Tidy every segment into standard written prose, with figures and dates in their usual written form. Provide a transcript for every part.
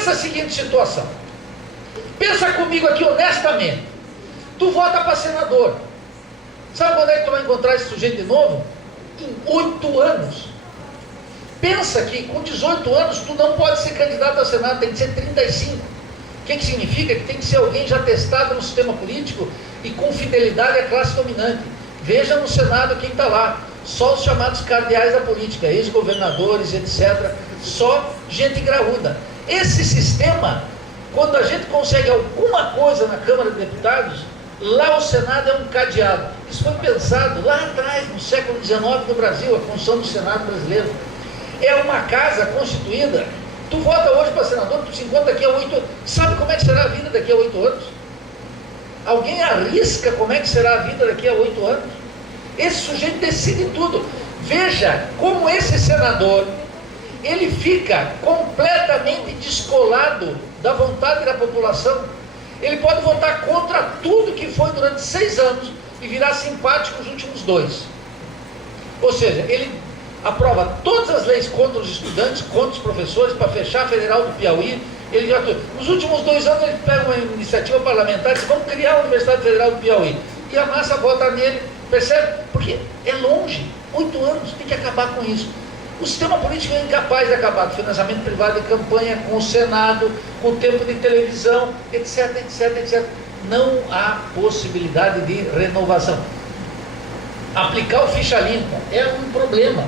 Pensa a seguinte situação. Pensa comigo aqui honestamente. Tu vota para senador. Sabe quando é que tu vai encontrar esse sujeito de novo? Em 8 anos. Pensa que com 18 anos tu não pode ser candidato ao Senado, tem que ser 35. O que significa? Que tem que ser alguém já testado no sistema político e com fidelidade à classe dominante. Veja no Senado quem está lá. Só os chamados cardeais da política, ex-governadores, etc. Só gente graúda. Esse sistema, quando a gente consegue alguma coisa na Câmara de Deputados, lá o Senado é um cadeado. Isso foi pensado lá atrás, no século XIX no Brasil, a função do Senado brasileiro. É uma casa constituída. Tu vota hoje para senador, tu se encontra daqui a 8 anos. Sabe como é que será a vida daqui a 8 anos? Alguém arrisca como é que será a vida daqui a 8 anos? Esse sujeito decide tudo. Veja como esse senador, ele fica completamente descolado da vontade da população. Ele pode votar contra tudo que foi durante 6 anos e virar simpático nos últimos 2. Ou seja, ele aprova todas as leis contra os estudantes, contra os professores, para fechar a Federal do Piauí. Ele já, nos últimos 2 anos ele pega uma iniciativa parlamentar e diz, vamos criar a Universidade Federal do Piauí. E a massa vota nele, percebe? Porque é longe, 8 anos, tem que acabar com isso. O sistema político é incapaz de acabar com o financiamento privado de campanha, com o Senado, com o tempo de televisão, etc, etc, etc. Não há possibilidade de renovação. Aplicar o ficha limpa é um problema.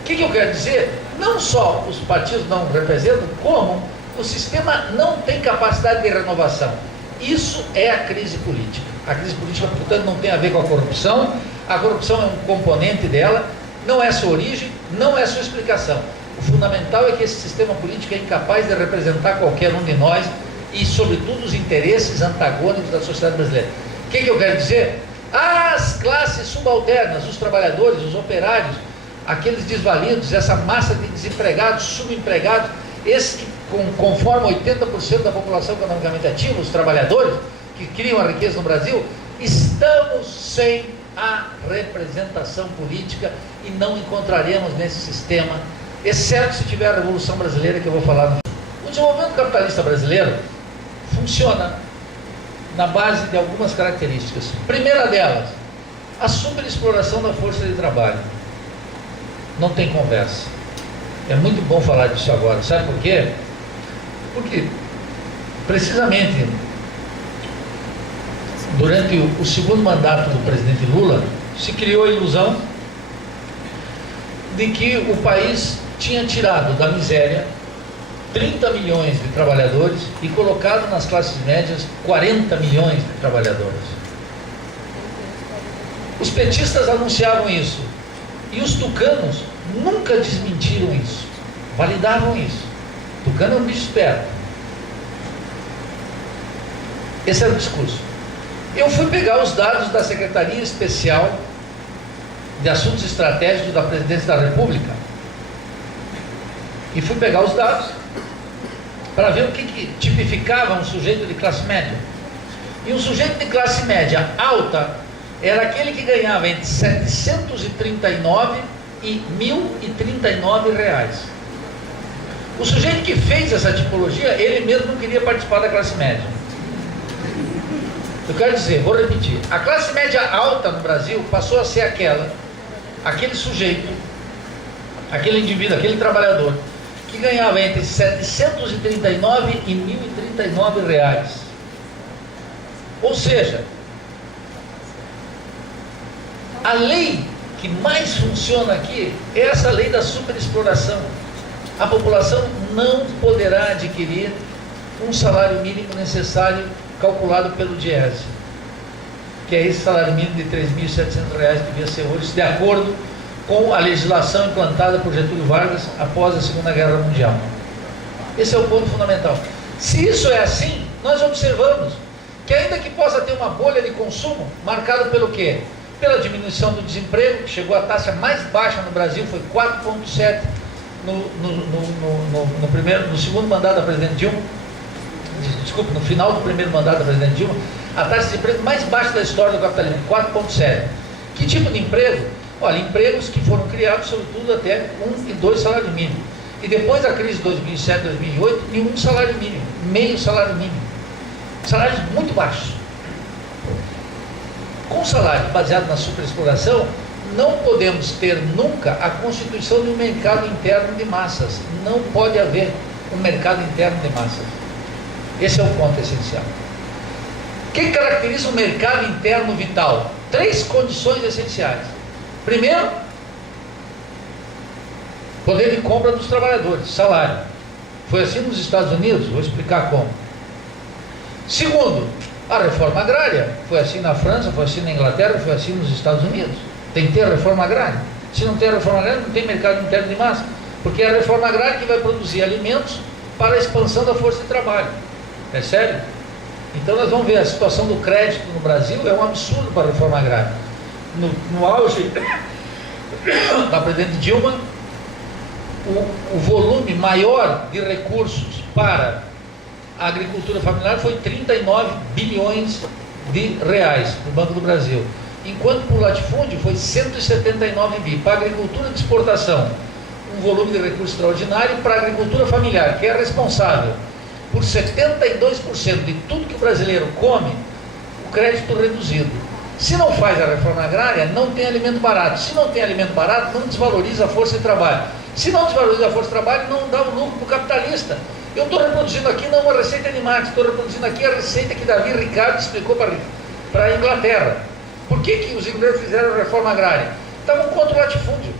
O que eu quero dizer? Não só os partidos não representam, como o sistema não tem capacidade de renovação. Isso é a crise política. A crise política, portanto, não tem a ver com a corrupção. A corrupção é um componente dela, não é sua origem, não é sua explicação. O fundamental é que esse sistema político é incapaz de representar qualquer um de nós e, sobretudo, os interesses antagônicos da sociedade brasileira. O que eu quero dizer? As classes subalternas, os trabalhadores, os operários, aqueles desvalidos, essa massa de desempregados, subempregados, esses que conformam 80% da população economicamente ativa, os trabalhadores que criam a riqueza no Brasil, estamos sem a representação política e não encontraremos nesse sistema, exceto se tiver a Revolução Brasileira, que eu vou falar. O desenvolvimento capitalista brasileiro funciona na base de algumas características. Primeira delas, a superexploração da força de trabalho. Não tem conversa. É muito bom falar disso agora. Sabe por quê? Porque, precisamente, durante o segundo mandato do presidente Lula, se criou a ilusão de que o país tinha tirado da miséria 30 milhões de trabalhadores e colocado nas classes médias 40 milhões de trabalhadores. Os petistas anunciavam isso e os tucanos nunca desmentiram isso, validavam isso. Tucano é um bicho esperto. Esse era o discurso. Eu fui pegar os dados da Secretaria Especial de Assuntos Estratégicos da Presidência da República e fui pegar os dados para ver o que tipificava um sujeito de classe média. E um sujeito de classe média alta era aquele que ganhava entre 739 e 1.039 reais. O sujeito que fez essa tipologia, ele mesmo não queria participar da classe média. Eu quero dizer, vou repetir, a classe média alta no Brasil passou a ser aquele sujeito, aquele indivíduo, aquele trabalhador, que ganhava entre 739 e 1.039 reais. Ou seja, a lei que mais funciona aqui é essa lei da superexploração. A população não poderá adquirir um salário mínimo necessário calculado pelo Diese, que é esse salário mínimo de R$ 3.700 que devia ser hoje, de acordo com a legislação implantada por Getúlio Vargas após a Segunda Guerra Mundial. Esse é o ponto fundamental. Se isso é assim, nós observamos que ainda que possa ter uma bolha de consumo, marcada pelo quê? Pela diminuição do desemprego, que chegou à taxa mais baixa no Brasil, foi 4,7% no segundo mandato da presidente Dilma, desculpe, no final do primeiro mandato da presidente Dilma, a taxa de desemprego mais baixa da história do capitalismo, 4,7%. Que tipo de emprego? Olha, empregos que foram criados, sobretudo, até 1 e 2 salários mínimos. E depois da crise de 2007, 2008, nenhum salário mínimo, meio salário mínimo. Salários muito baixos. Com salário baseado na superexploração, não podemos ter nunca a constituição de um mercado interno de massas. Não pode haver um mercado interno de massas. Esse é o ponto essencial. O que caracteriza o mercado interno vital? 3 condições essenciais. Primeiro, poder de compra dos trabalhadores, salário. Foi assim nos Estados Unidos, vou explicar como. Segundo, a reforma agrária. Foi assim na França, foi assim na Inglaterra, foi assim nos Estados Unidos. Tem que ter a reforma agrária. Se não tem a reforma agrária, não tem mercado interno de massa. Porque é a reforma agrária que vai produzir alimentos para a expansão da força de trabalho. Percebe? Então nós vamos ver a situação do crédito no Brasil, é um absurdo para a reforma agrária. No auge da presidente Dilma, o volume maior de recursos para a agricultura familiar foi 39 bilhões de reais no Banco do Brasil. Enquanto para o latifúndio foi 179 bi. Para a agricultura de exportação, um volume de recursos extraordinário. Para a agricultura familiar, que é responsável por 72% de tudo que o brasileiro come, o crédito reduzido. Se não faz a reforma agrária, não tem alimento barato. Se não tem alimento barato, não desvaloriza a força de trabalho. Se não desvaloriza a força de trabalho, não dá o lucro para o capitalista. Eu estou reproduzindo aqui não uma receita de Marx, estou reproduzindo aqui a receita que Davi Ricardo explicou para a Inglaterra. Por que os ingleses fizeram a reforma agrária? Estavam contra o latifúndio,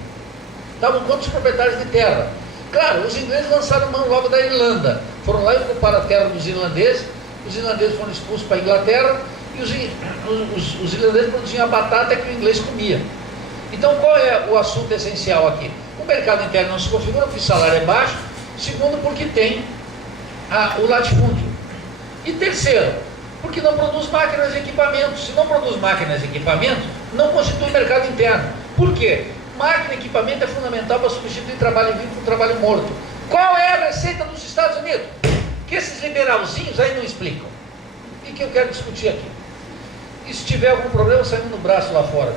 estavam contra os proprietários de terra. Claro, os ingleses lançaram mão logo da Irlanda, foram lá e ocuparam a terra dos irlandeses, os irlandeses foram expulsos para a Inglaterra e os irlandeses produziam a batata que o inglês comia. Então qual é o assunto essencial aqui? O mercado interno não se configura porque o salário é baixo, segundo porque tem o latifúndio, e terceiro, porque não produz máquinas e equipamentos. Se não produz máquinas e equipamentos, não constitui mercado interno. Por quê? Máquina e equipamento é fundamental para substituir trabalho vivo por trabalho morto. Qual é a receita dos Estados Unidos? Que esses liberalzinhos aí não explicam. E que eu quero discutir aqui. E se tiver algum problema, saímos no braço lá fora.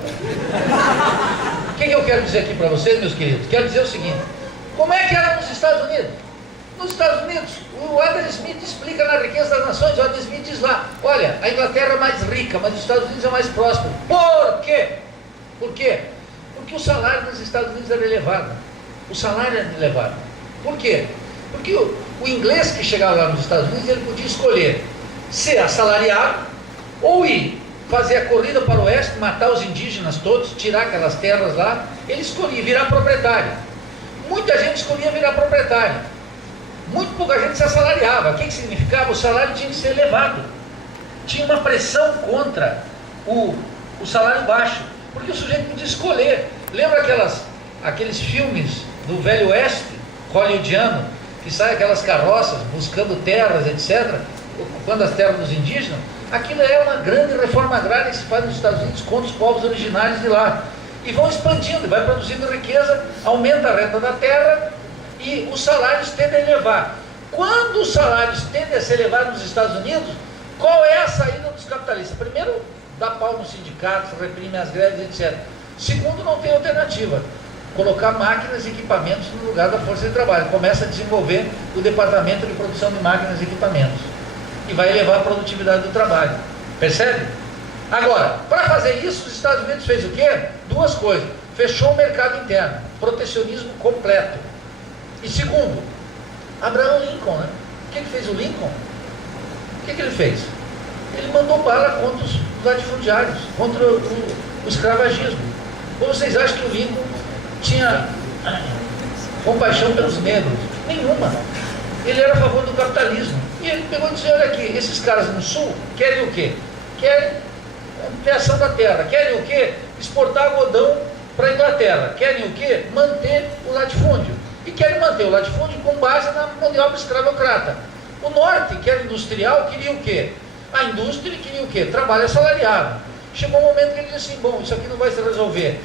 O que eu quero dizer aqui para vocês, meus queridos? Quero dizer o seguinte: como é que era nos Estados Unidos? Nos Estados Unidos, o Adam Smith explica na Riqueza das Nações. O Adam Smith diz lá: olha, a Inglaterra é mais rica, mas os Estados Unidos é mais próspero. Por quê? Por quê? Porque o salário nos Estados Unidos era elevado. O salário era elevado. Por quê? Porque o inglês que chegava lá nos Estados Unidos, ele podia escolher ser assalariado ou ir fazer a corrida para o oeste, matar os indígenas todos, tirar aquelas terras lá. Ele escolhia virar proprietário. Muita gente escolhia virar proprietário. Muito pouca gente se assalariava. O que significava? O salário tinha que ser elevado. Tinha uma pressão contra o salário baixo, porque o sujeito podia escolher. Lembra aqueles filmes do Velho Oeste, hollywoodiano, que saem aquelas carroças buscando terras, etc., ocupando as terras dos indígenas? Aquilo é uma grande reforma agrária que se faz nos Estados Unidos contra os povos originários de lá. E vão expandindo, vai produzindo riqueza, aumenta a renda da terra, e os salários tendem a elevar. Quando os salários tendem a ser elevados nos Estados Unidos, qual é a saída dos capitalistas? Primeiro, dá pau nos sindicatos, reprime as greves, etc. Segundo, não tem alternativa. Colocar máquinas e equipamentos no lugar da força de trabalho. Começa a desenvolver o departamento de produção de máquinas e equipamentos. E vai elevar a produtividade do trabalho. Percebe? Agora, para fazer isso, os Estados Unidos fez o quê? Duas coisas. Fechou o mercado interno. Protecionismo completo. E segundo, Abraham Lincoln, né? O que fez o Lincoln? O que ele fez? Ele mandou bala contra os latifundiários, contra o escravagismo. Ou vocês acham que o Lincoln tinha compaixão pelos negros? Nenhuma. Ele era a favor do capitalismo. E ele pegou e disse: olha aqui, esses caras no sul querem o quê? Querem ampliação da terra. Querem o quê? Exportar algodão para a Inglaterra. Querem o quê? Manter o latifúndio. E querem manter o latifúndio com base na mão de obra escravocrata. O norte, que era industrial, queria o quê? A indústria queria o quê? Trabalho assalariado. Chegou um momento que ele disse assim: bom, isso aqui não vai se resolver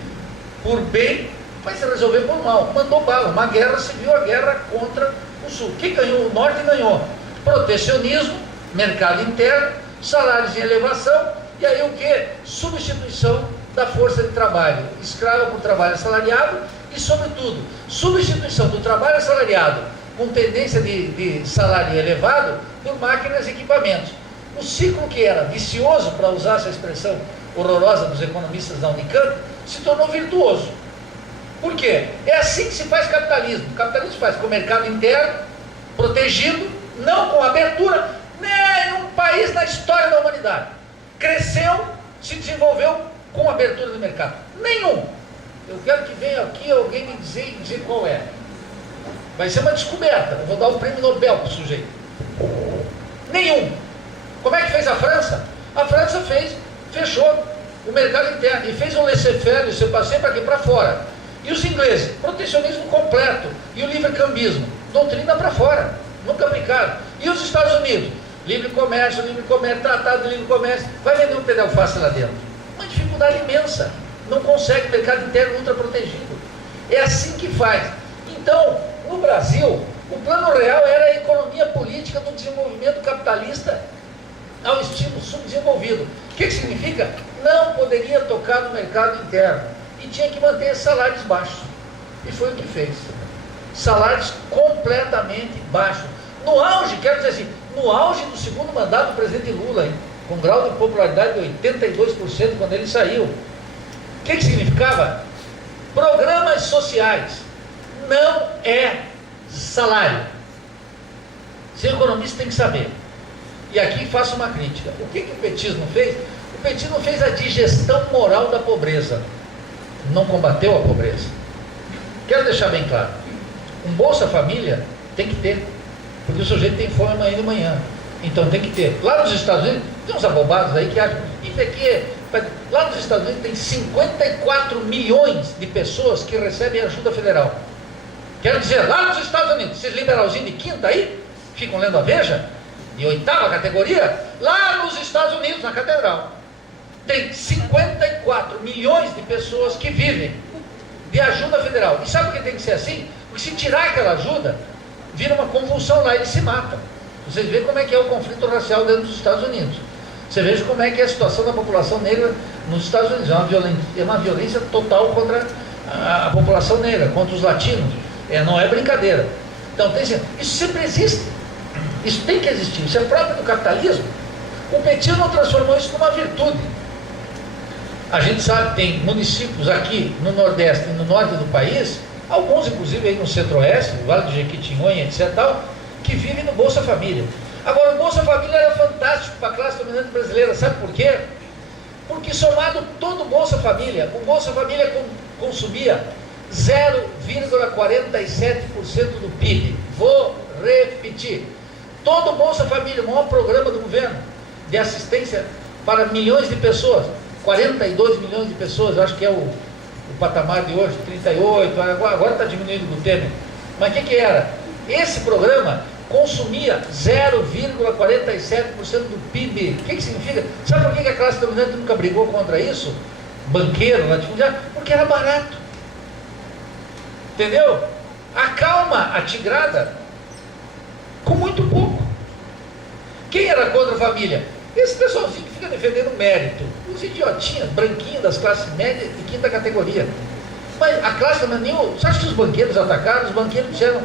por bem, vai se resolver por mal. Mandou bala, uma guerra civil, a guerra contra o sul. Quem ganhou? O norte ganhou. Protecionismo, mercado interno, salários em elevação, e aí o quê? Substituição da força de trabalho escrava por trabalho assalariado, e, sobretudo, substituição do trabalho assalariado com tendência de salário elevado por máquinas e equipamentos. O ciclo que era vicioso, para usar essa expressão horrorosa dos economistas da Unicamp, se tornou virtuoso. Por quê? É assim que se faz capitalismo. O capitalismo se faz com o mercado interno, protegido, não com abertura. Nenhum país na história da humanidade cresceu, se desenvolveu com abertura do mercado. Nenhum. Eu quero que venha aqui alguém me dizer qual é. Vai ser uma descoberta. Eu vou dar o prêmio Nobel para o sujeito. Nenhum. Como é que fez a França? A França fechou o mercado interno e fez um laissez-faire, seu passeio para aqui para fora. E os ingleses? Protecionismo completo. E o livre-cambismo? Doutrina para fora. Nunca aplicaram. E os Estados Unidos? Livre comércio, tratado de livre comércio. Vai vender um pé de alface lá dentro. Uma dificuldade imensa. Não consegue mercado interno ultra protegido. É assim que faz. Então, no Brasil, o plano real era a economia política do desenvolvimento capitalista ao estilo subdesenvolvido. O que significa? Não poderia tocar no mercado interno e tinha que manter salários baixos. E foi o que fez. Salários completamente baixos. No auge, quero dizer assim, no auge do segundo mandato do presidente Lula, com grau de popularidade de 82% quando ele saiu. O que significava? Programas sociais. Não é salário. Ser economista tem que saber. E aqui faço uma crítica. O que o petismo fez? O petismo fez a digestão moral da pobreza. Não combateu a pobreza. Quero deixar bem claro. Um Bolsa Família tem que ter. Porque o sujeito tem fome amanhã de manhã. Então tem que ter. Lá nos Estados Unidos, tem uns abobados aí que acham. Isso aqui lá nos Estados Unidos tem 54 milhões de pessoas que recebem ajuda federal. Quero dizer, lá nos Estados Unidos, esses liberalzinhos de quinta aí, ficam lendo a Veja, de 8ª categoria, lá nos Estados Unidos, na Catedral, tem 54 milhões de pessoas que vivem de ajuda federal. E sabe por que tem que ser assim? Porque se tirar aquela ajuda, vira uma convulsão lá, eles se matam. Vocês veem como é que é o conflito racial dentro dos Estados Unidos. Você veja como é que é a situação da população negra nos Estados Unidos. É uma violência total contra a população negra, contra os latinos. Não é brincadeira. Então, isso sempre existe. Isso tem que existir. Isso é próprio do capitalismo. O petismo transformou isso numa virtude. A gente sabe que tem municípios aqui no Nordeste e no Norte do país, alguns inclusive aí no Centro-Oeste, no Vale do Jequitinhonha, etc. tal, que vivem no Bolsa Família. Agora, o Bolsa Família era fantástico para a classe dominante brasileira. Sabe por quê? Porque somado todo o Bolsa Família, o Bolsa Família consumia 0,47% do PIB. Vou repetir. Todo o Bolsa Família, o maior programa do governo de assistência para milhões de pessoas, 42 milhões de pessoas, eu acho que é o patamar de hoje, 38, agora está diminuindo do Temer. Mas o que era? Esse programa consumia 0,47% do PIB. O que significa? Sabe por que a classe dominante nunca brigou contra isso? Banqueiro, latifundiário, porque era barato. Entendeu? Acalma a tigrada com muito pouco. Quem era contra a família? Esse pessoalzinho que fica defendendo mérito. Os idiotinhas, branquinhos das classes média e quinta categoria. Mas a classe dominante, você acha que os banqueiros atacaram? Os banqueiros disseram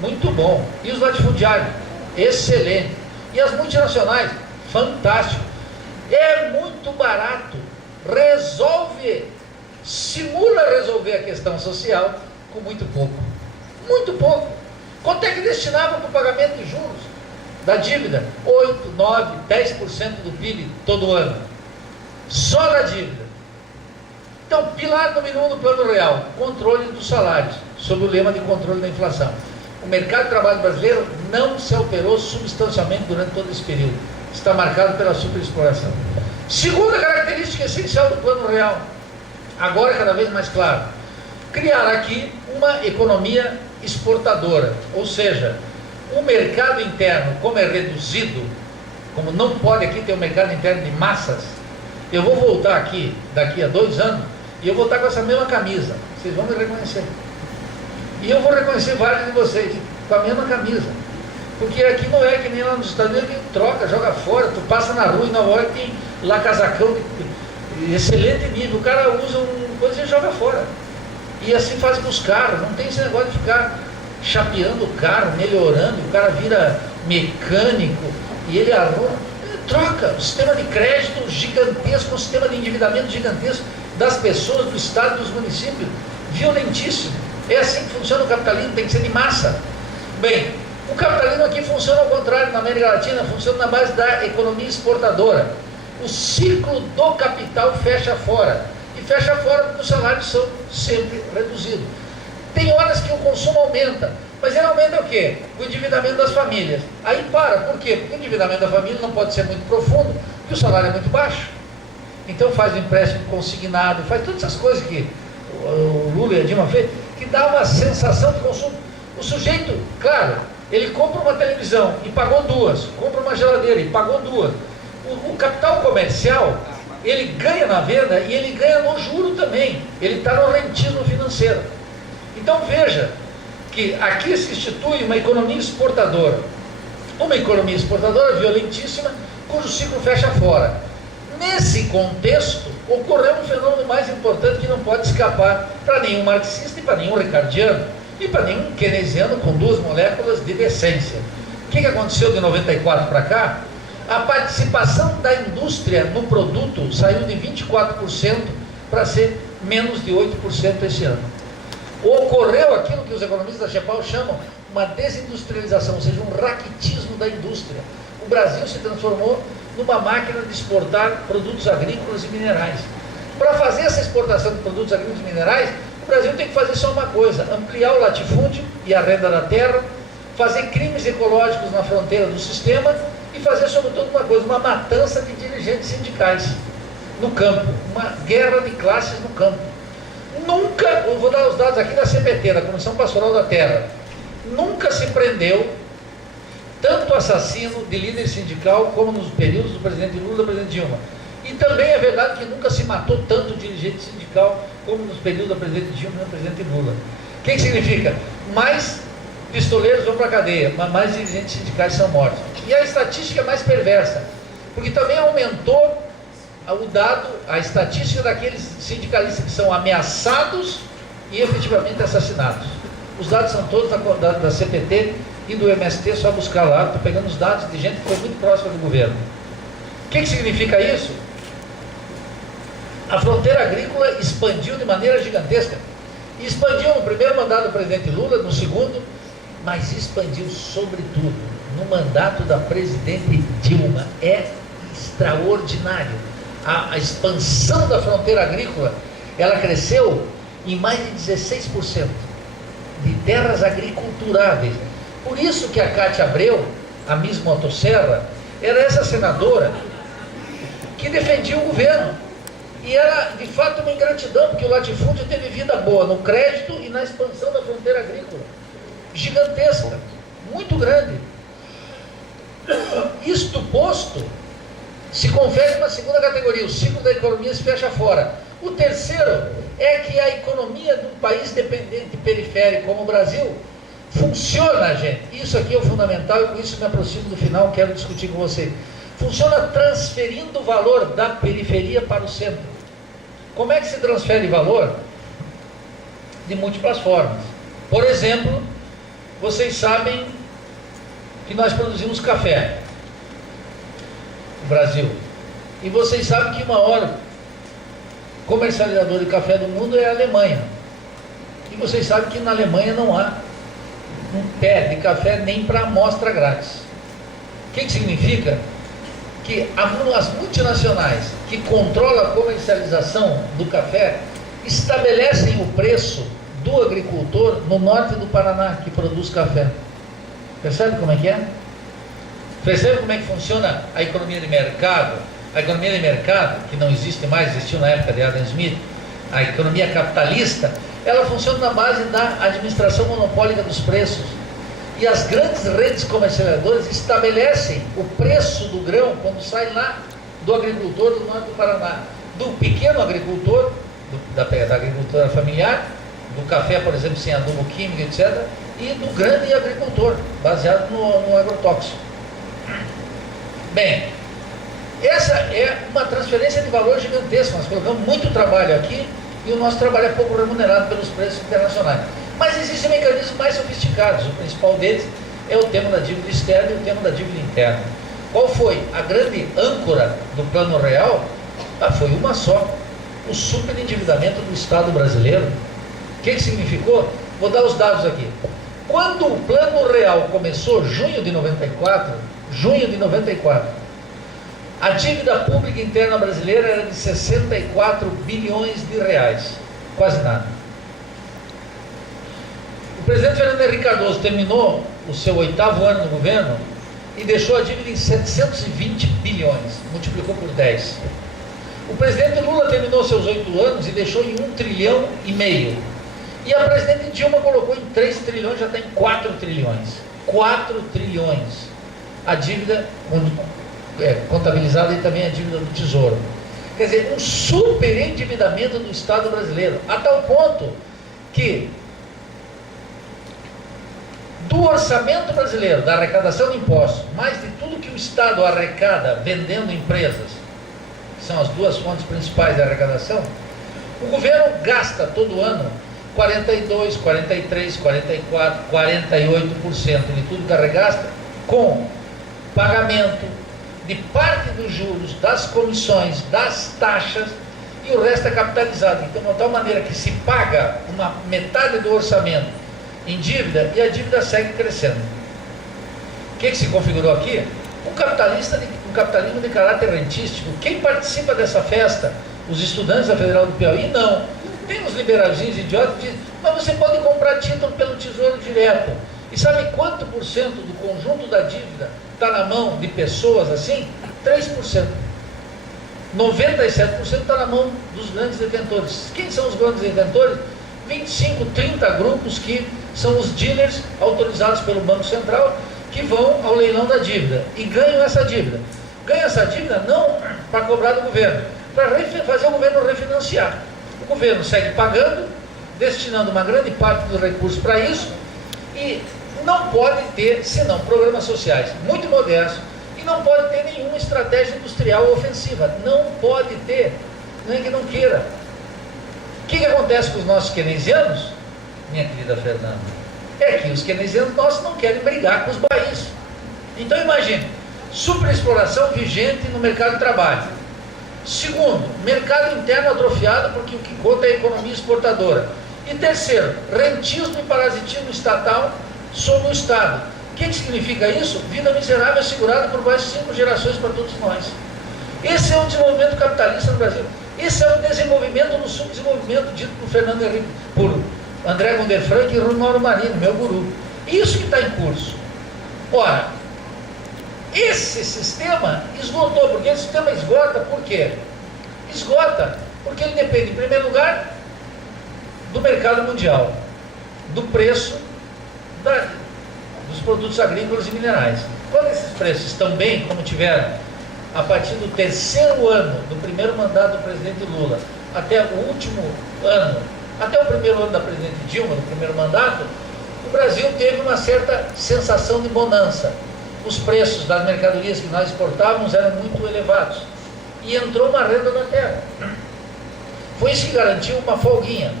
muito bom. E os latifundiários? Excelente. E as multinacionais? Fantástico. É muito barato. Resolve, simula resolver a questão social com muito pouco. Muito pouco. Quanto é que destinava para o pagamento de juros da dívida? 8, 9, 10% do PIB todo ano. Só da dívida. Então, pilar número 1 do plano real, controle dos salários, sob o lema de controle da inflação. O mercado de trabalho brasileiro não se alterou substancialmente durante todo esse período. Está marcado pela superexploração. Segunda característica essencial do plano real, agora cada vez mais claro, criar aqui uma economia exportadora, ou seja, o mercado interno, como é reduzido, como não pode aqui ter um mercado interno de massas, eu vou voltar aqui daqui a 2 anos e eu vou estar com essa mesma camisa, vocês vão me reconhecer. E eu vou reconhecer vários de vocês com a mesma camisa. Porque aqui não é que nem lá nos Estados Unidos, que troca, joga fora, tu passa na rua e na hora tem lá casacão de excelente nível, o cara usa uma coisa e joga fora. E assim faz com os carros, não tem esse negócio de ficar chapeando o carro, melhorando, o cara vira mecânico e ele arruma. Troca o sistema de crédito gigantesco, o sistema de endividamento gigantesco das pessoas, do Estado, dos municípios, violentíssimo. É assim que funciona o capitalismo, tem que ser de massa. Bem, o capitalismo aqui funciona ao contrário, na América Latina, funciona na base da economia exportadora. O ciclo do capital fecha fora. E fecha fora porque os salários são sempre reduzidos. Tem horas que o consumo aumenta, mas ele aumenta o quê? O endividamento das famílias. Aí para, por quê? Porque o endividamento da família não pode ser muito profundo, porque o salário é muito baixo. Então faz o empréstimo consignado, faz todas essas coisas que o Lula e a Dilma fez, que dá uma sensação de consumo. O sujeito, claro, ele compra uma televisão e pagou duas, compra uma geladeira e pagou duas. O capital comercial, ele ganha na venda e ele ganha no juro também. Ele está no rentismo financeiro. Então veja que aqui se institui uma economia exportadora. Uma economia exportadora violentíssima, cujo ciclo fecha fora. Nesse contexto, ocorreu um fenômeno mais importante que não pode escapar para nenhum marxista e para nenhum ricardiano e para nenhum keynesiano com duas moléculas de decência. O que aconteceu de 94 para cá? A participação da indústria no produto saiu de 24% para ser menos de 8% esse ano. Ocorreu aquilo que os economistas da Chepal chamam uma desindustrialização, ou seja, um raquitismo da indústria. O Brasil se transformou numa máquina de exportar produtos agrícolas e minerais. Para fazer essa exportação de produtos agrícolas e minerais, o Brasil tem que fazer só uma coisa: ampliar o latifúndio e a renda da terra, fazer crimes ecológicos na fronteira do sistema e fazer, sobretudo, uma coisa: uma matança de dirigentes sindicais no campo, uma guerra de classes no campo. Nunca, eu vou dar os dados aqui da CPT, da Comissão Pastoral da Terra, nunca se prendeu tanto assassino de líder sindical como nos períodos do presidente Lula e do presidente Dilma. E também é verdade que nunca se matou tanto dirigente sindical como nos períodos do presidente Dilma e do presidente Lula. O que significa? Mais pistoleiros vão para a cadeia, mas mais dirigentes sindicais são mortos. E a estatística é mais perversa, porque também aumentou o dado, a estatística daqueles sindicalistas que são ameaçados e efetivamente assassinados. Os dados são todos da CPT e do MST, só buscar lá. Estou pegando os dados de gente que foi muito próxima do governo. O que significa isso? A fronteira agrícola expandiu de maneira gigantesca. E expandiu no primeiro mandato do presidente Lula, no segundo, mas expandiu sobretudo no mandato da presidente Dilma. É extraordinário. A expansão da fronteira agrícola, ela cresceu em mais de 16% de terras agriculturáveis. Por isso que a Cátia Abreu, a Miss Motosserra, era essa senadora que defendia o governo. E era, de fato, uma ingratidão, porque o latifúndio teve vida boa no crédito e na expansão da fronteira agrícola. Gigantesca, muito grande. Isto posto, se confere uma segunda categoria: o ciclo da economia se fecha fora. O terceiro é que a economia de um país dependente periférico como o Brasil funciona, gente. Isso aqui é o fundamental e com isso me aproximo do final, quero discutir com você. Funciona transferindo valor da periferia para o centro. Como é que se transfere valor? De múltiplas formas. Por exemplo, vocês sabem que nós produzimos café no Brasil. E vocês sabem que o maior comercializador de café do mundo é a Alemanha. E vocês sabem que na Alemanha não há um pé de café nem para amostra grátis. O que significa? Que as multinacionais que controlam a comercialização do café estabelecem o preço do agricultor no norte do Paraná, que produz café. Percebe como é que é? Percebe como é que funciona a economia de mercado? A economia de mercado, que não existe mais, existiu na época de Adam Smith, a economia capitalista, ela funciona na base da administração monopólica dos preços. E as grandes redes comercializadoras estabelecem o preço do grão quando sai lá do agricultor do norte do Paraná, do pequeno agricultor, da agricultura familiar, do café, por exemplo, sem adubo químico, etc., e do grande agricultor, baseado no agrotóxico. Bem, essa é uma transferência de valor gigantesca. Nós colocamos muito trabalho aqui e o nosso trabalho é pouco remunerado pelos preços internacionais. Mas existem mecanismos mais sofisticados. O principal deles é o tema da dívida externa e o tema da dívida interna. Qual foi a grande âncora do Plano Real? Foi uma só: o superendividamento do Estado brasileiro. O que significou? Vou dar os dados aqui. Quando o Plano Real começou, junho de 94, a dívida pública interna brasileira era de 64 bilhões de reais, quase nada. O presidente Fernando Henrique Cardoso terminou o seu 8º ano no governo e deixou a dívida em 720 bilhões, multiplicou por 10. O presidente Lula terminou seus 8 anos e deixou em 1,5 trilhão. E a presidente Dilma colocou em 3 trilhões, já está em 4 trilhões. 4 trilhões. A dívida contabilizada e também a dívida do Tesouro. Quer dizer, um super endividamento do Estado brasileiro, a tal ponto que do orçamento brasileiro, da arrecadação de impostos, mais de tudo que o Estado arrecada vendendo empresas, que são as duas fontes principais da arrecadação, o governo gasta todo ano 42, 43, 44, 48% de tudo que arrecada com pagamento de parte dos juros, das comissões, das taxas, e o resto é capitalizado. Então, de tal maneira que se paga uma metade do orçamento em dívida e a dívida segue crescendo. O que se configurou aqui? Um capitalismo de caráter rentístico. Quem participa dessa festa? Os estudantes da Federal do Piauí? Não. Tem uns liberalzinhos idiotas que dizem, mas você pode comprar título pelo Tesouro Direto. E sabe quanto por cento do conjunto da dívida está na mão de pessoas assim? 3%. 97% está na mão dos grandes detentores. Quem são os grandes detentores? 25, 30 grupos que são os dealers autorizados pelo Banco Central, que vão ao leilão da dívida e ganham essa dívida. Ganham essa dívida não para cobrar do governo, para fazer o governo refinanciar. O governo segue pagando, destinando uma grande parte dos recursos para isso, e não pode ter, senão, programas sociais muito modestos, e não pode ter nenhuma estratégia industrial ofensiva. Não pode ter, nem que não queira. O que acontece com os nossos keynesianos, minha querida Fernanda? É que os keynesianos nossos não querem brigar com os baís. Então imagine, superexploração vigente no mercado de trabalho. Segundo, mercado interno atrofiado, porque o que conta é a economia exportadora. E terceiro, rentismo e parasitismo estatal sobre o Estado. O que significa isso? Vida miserável assegurada por mais de 5 gerações para todos nós. Esse é o desenvolvimento capitalista no Brasil. Esse é o desenvolvimento do subdesenvolvimento dito por Fernando Henrique, por André Gunder Frank e Mauro Marinho, meu guru. Isso que está em curso. Ora, esse sistema esgotou. Porque esse sistema esgota por quê? Esgota porque ele depende, em primeiro lugar, do mercado mundial, do preço dos produtos agrícolas e minerais. Quando esses preços estão bem, como tiveram a partir do 3º ano do primeiro mandato do presidente Lula até o último ano, até o primeiro ano da presidente Dilma, do primeiro mandato, o Brasil teve uma certa sensação de bonança. Os preços das mercadorias que nós exportávamos eram muito elevados e entrou uma renda na terra. Foi isso que garantiu uma folguinha,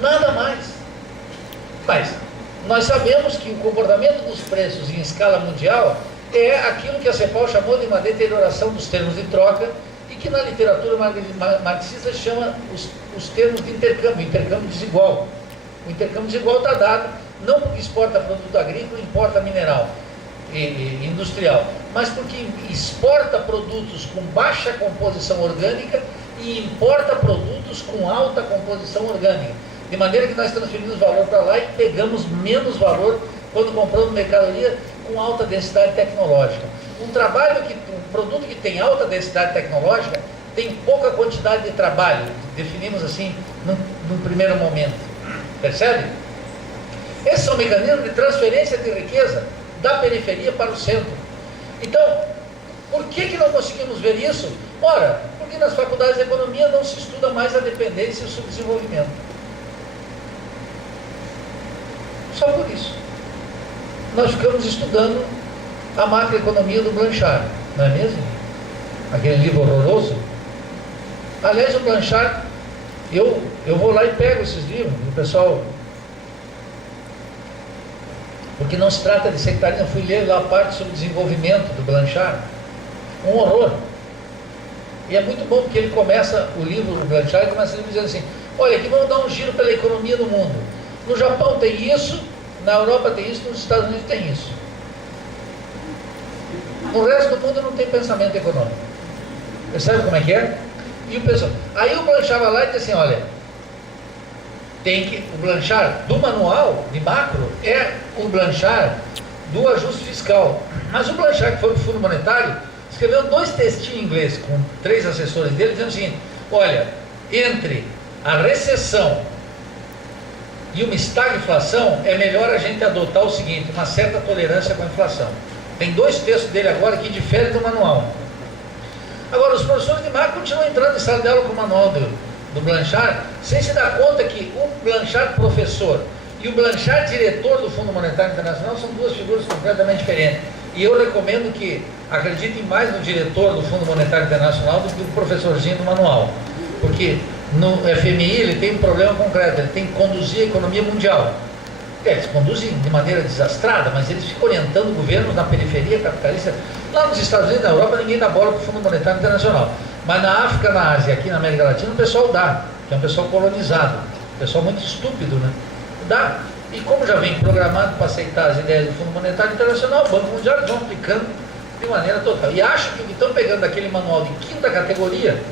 nada mais. Mas nós sabemos que o comportamento dos preços em escala mundial é aquilo que a CEPAL chamou de uma deterioração dos termos de troca e que na literatura marxista chama os termos de intercâmbio desigual. O intercâmbio desigual está dado não porque exporta produto agrícola, importa mineral e industrial, mas porque exporta produtos com baixa composição orgânica e importa produtos com alta composição orgânica. De maneira que nós transferimos valor para lá e pegamos menos valor quando compramos mercadoria com alta densidade tecnológica. Um produto que tem alta densidade tecnológica tem pouca quantidade de trabalho, definimos assim num primeiro momento. Percebe? Esses são mecanismos de transferência de riqueza da periferia para o centro. Então, por que não conseguimos ver isso? Ora, porque nas faculdades de economia não se estuda mais a dependência e o subdesenvolvimento. Só por isso. Nós ficamos estudando a macroeconomia do Blanchard, não é mesmo? Aquele livro horroroso. Aliás, o Blanchard Eu vou lá e pego esses livros, o pessoal... Porque não se trata de sectarismo. Eu fui ler lá a parte sobre desenvolvimento do Blanchard. Um horror. E é muito bom porque ele começa o livro do Blanchard e começa dizendo assim: olha, aqui vamos dar um giro pela economia do mundo. No Japão tem isso, na Europa tem isso, nos Estados Unidos tem isso. No resto do mundo não tem pensamento econômico. Percebe como é que é? E o pessoal... Aí o Blanchard vai lá e diz assim: olha, o Blanchard do manual de macro é o Blanchard do ajuste fiscal. Mas o Blanchard, que foi do Fundo Monetário, escreveu 2 textinhos em inglês com 3 assessores dele, dizendo o seguinte: olha, entre a recessão e uma estagflação, é melhor a gente adotar o seguinte, uma certa tolerância com a inflação. Tem 2 textos dele agora que diferem do manual. Agora, os professores de macro continuam entrando em sala de aula com o manual do Blanchard, sem se dar conta que o Blanchard professor e o Blanchard diretor do Fundo Monetário Internacional são 2 figuras completamente diferentes. E eu recomendo que acreditem mais no diretor do Fundo Monetário Internacional do que no professorzinho do manual. Porque no FMI ele tem um problema concreto, ele tem que conduzir a economia mundial. Eles conduzem de maneira desastrada, mas eles ficam orientando governos na periferia capitalista. Lá nos Estados Unidos, na Europa, ninguém dá bola para o Fundo Monetário Internacional. Mas na África, na Ásia, aqui na América Latina, o pessoal dá, que é um pessoal colonizado, um pessoal muito estúpido, né? Dá. E como já vem programado para aceitar as ideias do Fundo Monetário Internacional, o Banco Mundial vão aplicando de maneira total. E acho que estão pegando aquele manual de 5ª categoria,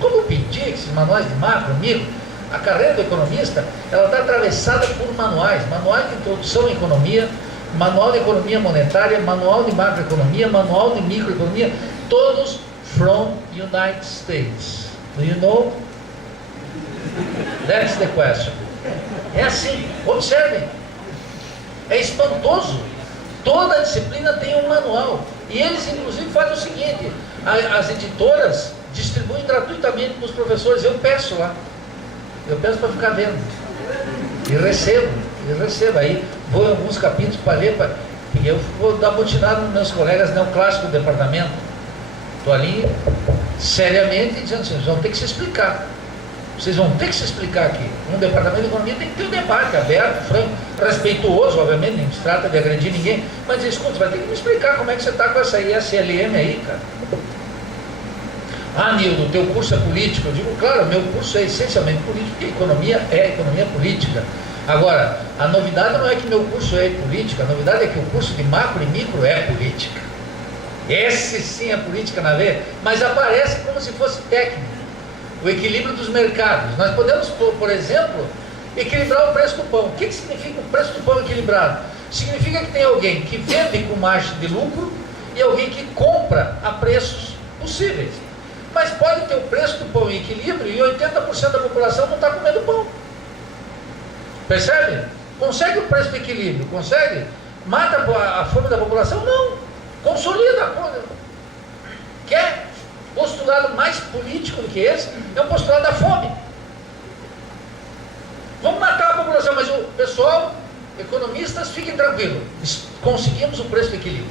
como o PINTIC, esses manuais de macro, micro. A carreira do economista, ela está atravessada por manuais de introdução à economia, manual de economia monetária, manual de macroeconomia, manual de microeconomia, todos from United States. Do you know? That's the question. É assim, observem. É espantoso. Toda disciplina tem um manual. E eles, inclusive, fazem o seguinte: as editoras distribuem gratuitamente para os professores. Eu peço lá. Eu peço para ficar vendo. E recebo. Aí vou em alguns capítulos para ler. E eu vou dar botinada nos meus colegas neoclássicos do departamento. Estou ali seriamente dizendo assim: vocês vão ter que se explicar. Vocês vão ter que se explicar aqui. Um departamento de economia tem que ter um debate aberto, franco, respeituoso, obviamente, nem se trata de agredir ninguém. Mas escuta, você vai ter que me explicar como é que você está com essa ISLM aí, cara. Ah, Nildo, o teu curso é político. Eu digo, claro, meu curso é essencialmente político, porque economia é economia política. Agora, a novidade não é que meu curso é política, a novidade é que o curso de macro e micro é política. Esse sim é política na veia, mas aparece como se fosse técnico. O equilíbrio dos mercados. Nós podemos, por exemplo, equilibrar o preço do pão. O que significa o preço do pão equilibrado? Significa que tem alguém que vende com margem de lucro e alguém que compra a preços possíveis. Mas pode ter o preço do pão em equilíbrio e 80% da população não está comendo pão. Percebe? Consegue o preço do equilíbrio? Consegue? Mata a fome da população? Não. Consolida a coisa. Quer postulado mais político do que esse? É o postulado da fome. Vamos matar a população, mas o pessoal, economistas, fiquem tranquilos. Conseguimos o preço do equilíbrio.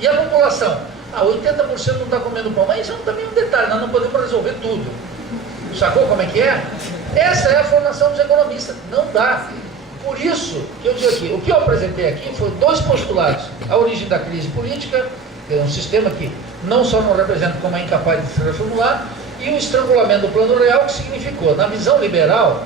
E a população? 80% não está comendo pão. Mas isso também é um detalhe, nós não podemos resolver tudo. Sacou como é que é? Essa é a formação dos economistas. Não dá. Por isso que eu digo aqui, o que eu apresentei aqui foi 2 postulados. A origem da crise política, que é um sistema que não só não representa como é incapaz de se reformular, e o estrangulamento do plano real, que significou, na visão liberal,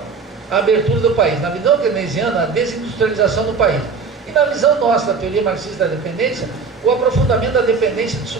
a abertura do país, na visão keynesiana, a desindustrialização do país, e na visão nossa da teoria marxista da dependência, o aprofundamento da dependência de